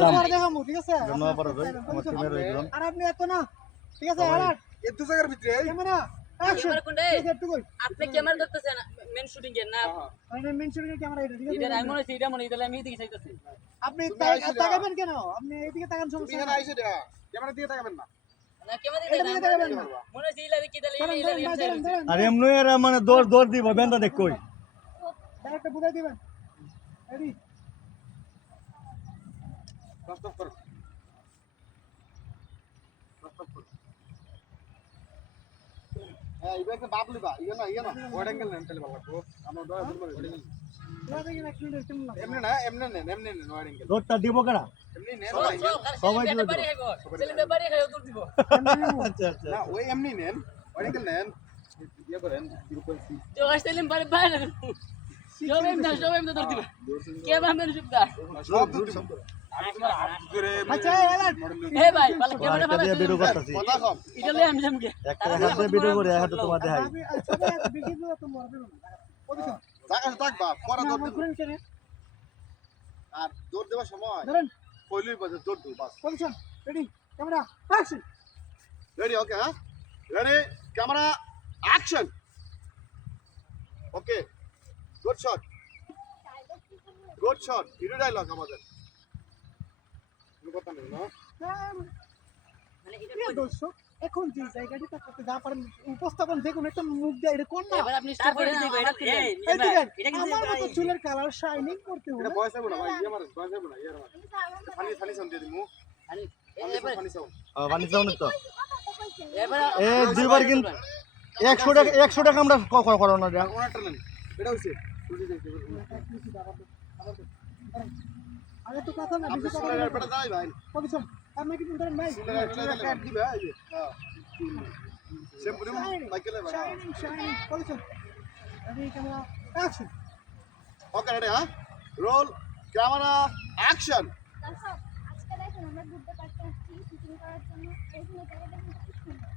পরে দেখামু ঠিক আছে ধন্যবাদ পরাজয় আমার টিমের হয়ে গেলাম আর আপনি এত না ঠিক আছে অ্যালার্ট এই দু জায়গার ভিতরে ক্যামেরা অ্যাকশন ক্যামেরা কোনটা একটু কই আপনি ক্যামেরা ধরতেছেন মেন শুটিং এর না মানে মেনশনের ক্যামেরা এটা ঠিক এটা আছে আমি মনে হচ্ছে এটা মনে হয় তাহলে আমি এদিকে চাইতেছি আপনি তুমি আইসো না। তাকাবেন কেন আপনি এইদিকে তাকান তুমি সমস্যা এখানে নাই আইসো দেখা ক্যামেরা দিয়ে তাকাবেন না না ক্যামেরা এটা দিতে দিকে তাকাবেন না মনে হচ্ছে ইলা কি তাহলে ধরেন, ইলা ধরেন, ভাই, ধরেন, ধরেন। আর এমনি এরা মানে দৌড় দিব বেন্দা দেখ কই ডাইরেক্ট বুঝাই দিবেন রেডি স্টপ করো স্টপ করো হ্যাঁ ইবাকে বাবলি বা ইয়া না ওয়াইড অ্যাঙ্গেল নেন তাহলে ভালো লাগবে আমরা দয়া করে বুঝা দেখেন এক মিনিট একটু না এমনি নেন ওয়াইড অ্যাঙ্গেল দৌড়টা দিব কেডা এমনি নেন সবাই সবাই দিবে বাড়ি খাইবো ছেলেদের বাড়ি খাইও দূর দিব আচ্ছা আচ্ছা না ওই এমনি নেন ওয়াইড অ্যাঙ্গেল নেন ইয়া করেন 0.6 জোগাড় ছেলেম বাড়ি বাইরে সবাই দূর দিব কে বা মেন সুবিধা সব দূর করে আচ্ছা অ্যালার্ট হে ভাই ভালো ক্যামেরা একটা ভালো দিয়ে ভিডিও করতেছি কথা কম এটা লই আমি যামকে একটা হাত দিয়ে ভিডিও করে হাতে তোমার দেখাই আমি সবাই এত বেশি দিও তো মরবে না পজিশন জায়গা থাকবা পরে দৌড় আমার দেব ঘুরেন কেন আর দৌড় দেওয়ার সময় ধরেন কইলই বাজে দৌড় দেব বাস position ready camera action ready okay হ্যাঁ ready camera action okay good shot hero dialogue আমাদের কোনো কথা নেই না মানে এটা প্রিয় দর্শক এখন যে জায়গাটি করতে যা পারেন উপস্থাপন দেখুন একটা মুখ দিয়ে এটা কোন না এবার আপনি স্টার্ট করে দিবেন এটা এই এটা দেখেন আমার মতো চুলের কালার শাইনিং করতে এটা হবে বয়স হবে না ভাই ইয়ে মারে বয়স হবে না ইয়ে মারে ফানি সাউন্ড দিয়ে দিমু ফানি সাউন্ড পানি সাউন্ড তো এবার এ দুইবার কিন্তু 100 টাকা আমরা করো না রে ওনারটা নেন এটা হইছে আরে তো কথা না বেশি কথা সুন্দর বেটা যাই ভাই পজিশন আপনি কি ধরেন ভাই সুন্দর কাট দিবে হ্যাঁ শ্যাম্পু দিমু বাইকেলে ভাই shining shining position ready camera action okay ready হ্যাঁ রোল ক্যামেরা অ্যাকশন দর্শক আজকে দেখুন আমরা ঘুরতে পারতে আসছি শুটিং করার জন্য এখানে জায়গাটা কিন্তু খুব সুন্দর